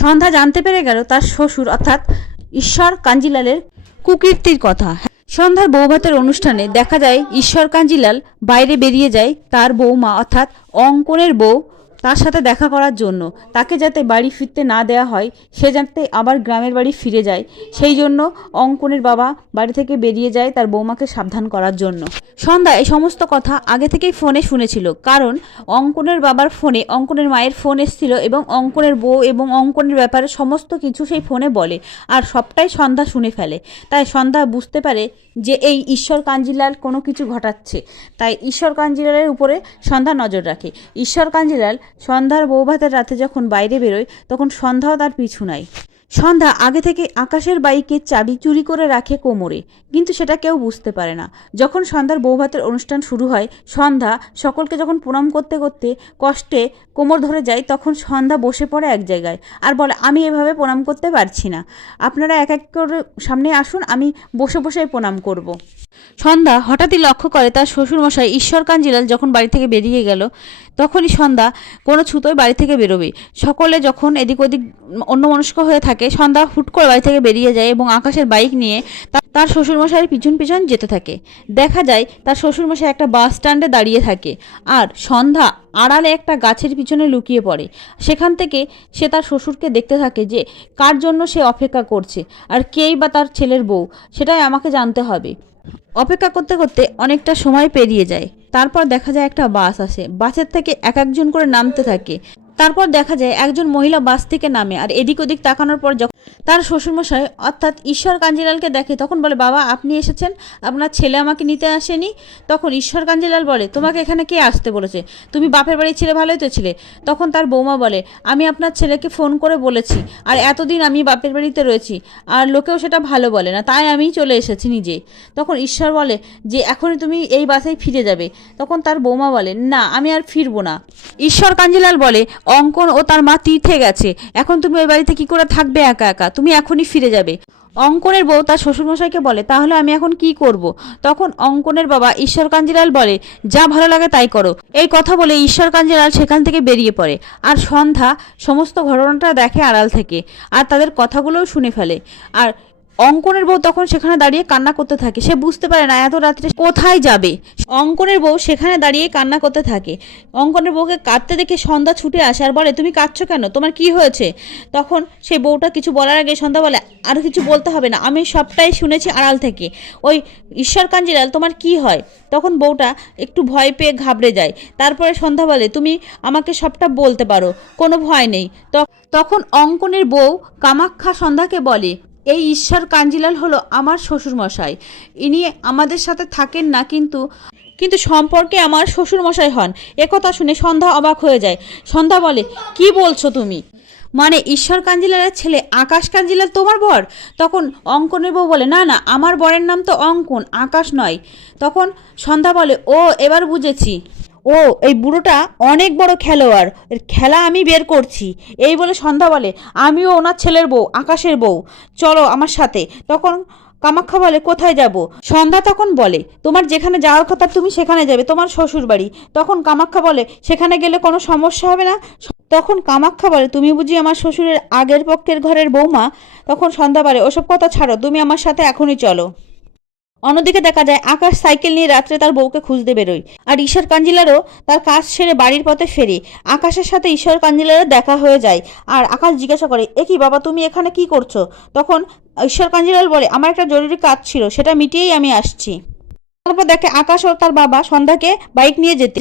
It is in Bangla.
সন্ধ্যা জানতে পেরে গেল তার শ্বশুর, অর্থাৎ ঈশ্বর কাঞ্জিলালের কুকীর্তির কথা। সন্ধ্যার বৌভাতের অনুষ্ঠানে দেখা যায়, ঈশ্বর কাঞ্জিলাল বাইরে বেরিয়ে যায় তার বৌমা, অর্থাৎ অঙ্কনের বউ তার সাথে দেখা করার জন্য। তাকে যাতে বাড়ি ফিরতে না দেওয়া হয়, সে যাতে আবার গ্রামের বাড়ি ফিরে যায়, সেই জন্য অঙ্কনের বাবা বাড়ি থেকে বেরিয়ে যায় তার বৌমাকে সাবধান করার জন্য। সন্ধ্যা এই সমস্ত কথা আগে থেকেই ফোনে শুনেছিল, কারণ অঙ্কনের বাবার ফোনে, অঙ্কনের মায়ের ফোন এসেছিল এবং অঙ্কনের বউ এবং অঙ্কনের ব্যাপারে সমস্ত কিছু সেই ফোনে বলে, আর সবটাই সন্ধ্যা শুনে ফেলে। তাই সন্ধ্যা বুঝতে পারে যে এই ঈশ্বর কাঞ্জিলাল কোনো কিছু ঘটাচ্ছে। তাই ঈশ্বর কাঞ্জিলালের উপরে সন্ধ্যা নজর রাখে। ঈশ্বর কাঞ্জিলাল সন্ধ্যার বৌভাতের রাতে যখন বাইরে বেরোয়, তখন সন্ধ্যাও তার পিছু নাই। সন্ধ্যা আগে থেকে আকাশের বাইকের চাবি চুরি করে রাখে কোমরে, কিন্তু সেটা কেউ বুঝতে পারে না। যখন সন্ধ্যার বৌভাতের অনুষ্ঠান শুরু হয়, সন্ধ্যা সকলকে যখন প্রণাম করতে করতে কষ্টে কোমর ধরে যায় তখন সন্ধ্যা বসে পড়ে এক জায়গায় আর বলে, আমি এভাবে প্রণাম করতে পারছি না আপনারা এক এক করে সামনে আসুন, আমি বসে বসে প্রণাম করব। সন্ধ্যা হঠাৎই লক্ষ্য করে তার শ্বশুরমশাই ঈশ্বর কাঞ্জিলাল যখন বাড়ি থেকে বেরিয়ে গেল, তখনই সন্ধ্যা কোনো ছুতোয় বাড়ি থেকে বেরোবে সকলে যখন এদিক ওদিক অন্যমনস্ক হয়ে থাকে, সন্ধ্যা হুট করে বাড়ি থেকে বেরিয়ে যায় এবং আকাশের বাইক নিয়ে তার শ্বশুরমশাইয়ের পিছন পিছন যেতে থাকে। দেখা যায় তার শ্বশুরমশাই একটা বাস স্ট্যান্ডে দাঁড়িয়ে থাকে আর সন্ধ্যা আড়ালে একটা গাছের পিছনে লুকিয়ে পড়ে। সেখান থেকে সে তার শ্বশুরকে দেখতে থাকে যে, কার জন্য সে অপেক্ষা করছে? আর কেই বা তার ছেলের বউ? সেটাই আমাকে জানতে হবে। অপেক্ষা করতে করতে অনেকটা সময় পেরিয়ে যায়। তারপর দেখা যায় একটা বাস আসে। বাসের থেকে এক একজন করে নামতে থাকে। তারপর দেখা যায় একজন মহিলা বাস থেকে নামে আর এদিক ওদিক তাকানোর পর যখন তার শ্বশুরমশাই অর্থাৎ ঈশ্বর কাঞ্জিলালকে দেখে তখন বলে, বাবা, আপনি এসেছেন? আপনার ছেলে আমাকে নিতে আসেনি? তখন ঈশ্বর কাঞ্জিলাল বলে, তোমাকে এখানে কে আসতে বলেছে? তুমি বাপের বাড়ির ছেলে, ভালোই তো ছিলে। তখন তার বৌমা বলে, আমি আপনার ছেলেকে ফোন করে বলেছি আর এতদিন আমি বাপের বাড়িতে রয়েছি আর লোকেও সেটা ভালো বলে না, তাই আমি চলে এসেছি নিজে। তখন ঈশ্বর বলে, যে এখনই তুমি এই বাসায় ফিরে যাবে। তখন তার বৌমা বলে, না, আমি আর ফিরবো না। ঈশ্বর কাঞ্জিলাল বলে অঙ্কন ও তার মা তীর্থে গেছে। এখন তুমি ওই বাড়িতে কি করে থাকবে একা একা? তুমি এখনই ফিরে যাবে। অঙ্কনের বউ তার শ্বশুরমশাইকে বলে, তাহলে আমি এখন কি করব? তখন অঙ্কনের বাবা ঈশ্বর কাঞ্জিলাল বলে, যা ভালো লাগে তাই করো। এই কথা বলে ঈশ্বর কাঞ্জিলাল সেখান থেকে বেরিয়ে পড়ে। আর সন্ধ্যা সমস্ত ঘটনাটা দেখে আড়াল থেকে, আর তাদের কথাগুলোও শুনে ফেলে। আর অঙ্কনের বউ তখন সেখানে দাঁড়িয়ে কান্না করতে থাকে। সে বুঝতে পারে না এত রাত্রে কোথায় যাবে। অঙ্কনের বউ সেখানে দাঁড়িয়ে কান্না করতে থাকে। অঙ্কনের বউকে কাঁদতে দেখে সন্ধ্যা ছুটে আসে আর বলে, তুমি কাঁদছো কেন? তোমার কি হয়েছে? তখন সেই বউটা কিছু বলার আগে সন্ধ্যা বলে, আর কিছু বলতে হবে না। আমি সবটাই শুনেছি আড়াল থেকে। ওই ঈশ্বর কাঞ্জিলাল, তোমার কি হয়? তখন বউটা একটু ভয় পেয়ে ঘাবড়ে যায়। তারপরে সন্ধ্যা বলে, তুমি আমাকে সবটা বলতে পারো। কোনো ভয় নেই। তখন অঙ্কনের বউ কামাখ্যা সন্ধ্যাকে বলে এই ঈশ্বর কাঞ্জিলাল হলো আমার শ্বশুরমশাই। ইনি আমাদের সাথে থাকেন না কিন্তু কিন্তু সম্পর্কে আমার শ্বশুরমশাই হন। একথা শুনে সন্ধ্যা অবাক হয়ে যায়। সন্ধ্যা বলে কি বলছো তুমি? মানে ঈশ্বর কাঞ্জিলালের ছেলে আকাশ কাঞ্জিলাল তোমার বর? তখন অঙ্কনের বউ বলে না না আমার বরের নাম তো অঙ্কন আকাশ নয়। তখন সন্ধ্যা বলে ও এবার বুঝেছি। ও, এই বুড়োটা অনেক বড় খেলোয়াড়। এর খেলা আমি বের করছি। এই বলে সন্ধ্যা বলে, আমিও ওনার ছেলের বউ, আকাশের বউ। চলো আমার সাথে। তখন কামাখ্যা বলে, কোথায় যাব? সন্ধ্যা তখন বলে, তোমার যেখানে যাওয়ার কথা, তুমি সেখানে যাবে, তোমার শ্বশুর বাড়ি তখন কামাখ্যা বলে, সেখানে গেলে কোনো সমস্যা হবে না? তখন কামাখ্যা বলে, তুমি বুঝি আমার শ্বশুরের আগের পক্ষের ঘরের বৌমা তখন সন্ধ্যা বলে, ওসব কথা ছাড়ো, তুমি আমার সাথে এখনই চলো। অন্যদিকে দেখা যায়, আকাশ সাইকেল নিয়ে রাত্রে তার বউকে খুঁজতে বেরোয়। আর ঈশ্বর কাঞ্জিলারও তার কাজ সেরে বাড়ির পথে ফেরে। আকাশের সাথে ঈশ্বর কাঞ্জিলারও দেখা হয়ে যায়। আর আকাশ জিজ্ঞাসা করে, এ কি বাবা, তুমি এখানে কি করছ? তখন ঈশ্বর কাঞ্জিলাল বলে, আমার একটা জরুরি কাজ ছিল, সেটা মিটিয়েই আমি আসছি। তারপর দেখে আকাশ ও তার বাবা সন্ধ্যাকে বাইক নিয়ে যেতে